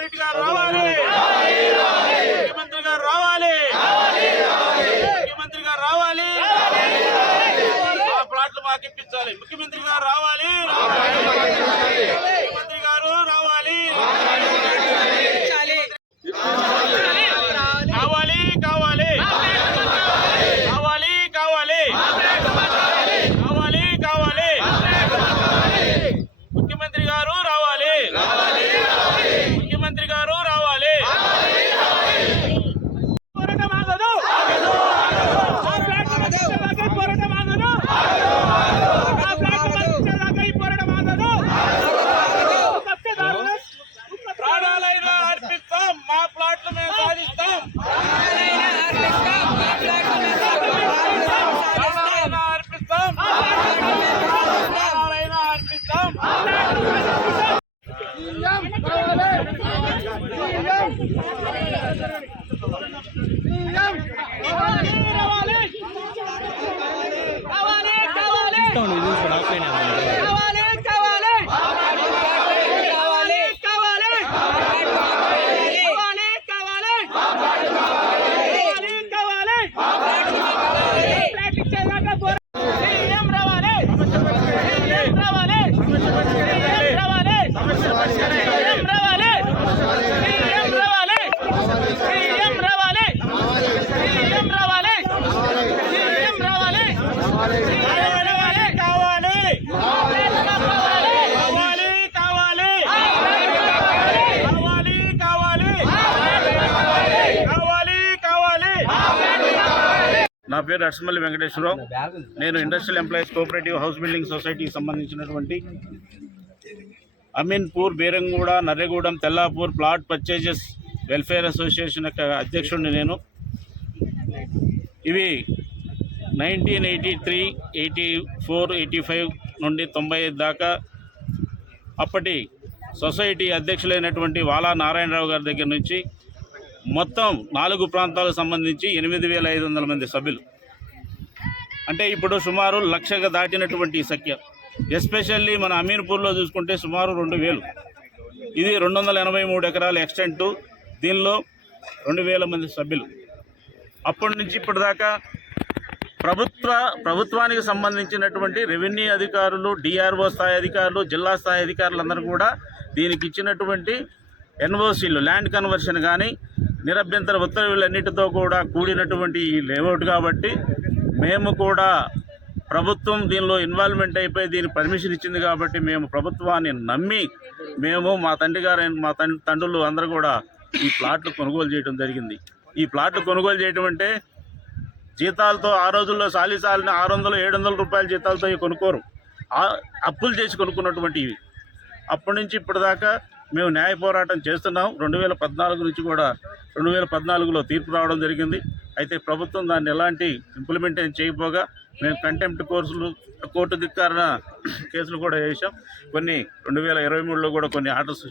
రెడ్డి గారు రావాలి, ముఖ్యమంత్రి గారు రావాలి, ముఖ్యమంత్రి గారు రావాలి, ఆ ప్లాట్లు మాకు ఇప్పించాలి. ముఖ్యమంత్రి గారు రావాలి, ముఖ్యమంత్రి గారు రావాలి, కావాలి కావాలి కావాలి కావాలి కావాలి కావాలి ముఖ్యమంత్రి గారు రావాలి, ముఖ్యమంత్రి గారు రావాలి. పోరాటం ఆగదు, పోరాటం ఆగదు, పోరాటం ఆగదు. ప్రాణాలైనా అర్పిస్తాం, మా ప్లాట్లు మేము సాధిస్తాం. ప్రాణాలైనా అర్పిస్తాం, ప్రాణాలైనా అర్పిస్తాం. నా పేరు అర్సమల్లి వెంకటేశ్వరరావు. నేను industrial employees cooperative house building సొసైటీకి సంబంధించినటువంటి Ameenpur, Beeramguda, Narregudem, Tellapur plot purchases welfare association యొక్క అధ్యక్షుడిని నేను. ఇవి 1983, 84, 85 నుండి 95 దాకా అప్పటి సొసైటీ అధ్యక్షులైనటువంటి వాలా నారాయణరావు గారి దగ్గర నుంచి మొత్తం 4 ప్రాంతాలకు సంబంధించి 8,500 మంది సభ్యులు. అంటే ఇప్పుడు సుమారు 1,00,000 దాటినటువంటి సంఖ్య. ఎస్పెషల్లీ మన అమీన్పూర్లో చూసుకుంటే సుమారు 2,000. ఇది 283 ఎకరాల ఎక్స్టెంటు. దీనిలో 2,000 మంది సభ్యులు. అప్పటి నుంచి ఇప్పటిదాకా ప్రభుత్వానికి సంబంధించినటువంటి రెవెన్యూ అధికారులు, డిఆర్ఓ స్థాయి అధికారులు, జిల్లా స్థాయి అధికారులందరూ కూడా దీనికి ఇచ్చినటువంటి ఎన్ఓసీలు, ల్యాండ్ కన్వర్షన్ కానీ, నిరభ్యంతర ఉత్తర్వులన్నిటితో కూడా కూడినటువంటి ఈ లేఅవుట్ కాబట్టి మేము కూడా ప్రభుత్వం దీనిలో ఇన్వాల్వ్మెంట్ అయిపోయి దీని పర్మిషన్ ఇచ్చింది కాబట్టి మేము ప్రభుత్వాన్ని నమ్మి మా తండ్రులు అందరూ కూడా ఈ ప్లాట్లు కొనుగోలు చేయడం జరిగింది. ఈ ప్లాట్లు కొనుగోలు చేయడం అంటే జీతాలతో ఆ రోజుల్లో సాలిసాలిన 600, 700 రూపాయల జీతాలతో కొనుక్కోరు, అప్పులు చేసి కొనుక్కున్నటువంటి ఇవి. అప్పటి నుంచి ఇప్పటిదాకా మేము న్యాయ పోరాటం చేస్తున్నాం. 2014 నుంచి కూడా 2014లో తీర్పు రావడం జరిగింది. అయితే ప్రభుత్వం దాన్ని ఎలాంటి ఇంప్లిమెంటేషన్ చేయకపోగా మేము కంటెంప్ట్ కోర్టు ధిక్కారణ కేసులు కూడా వేసాం. కొన్ని 2023లో కూడా కొన్ని ఆర్డర్స్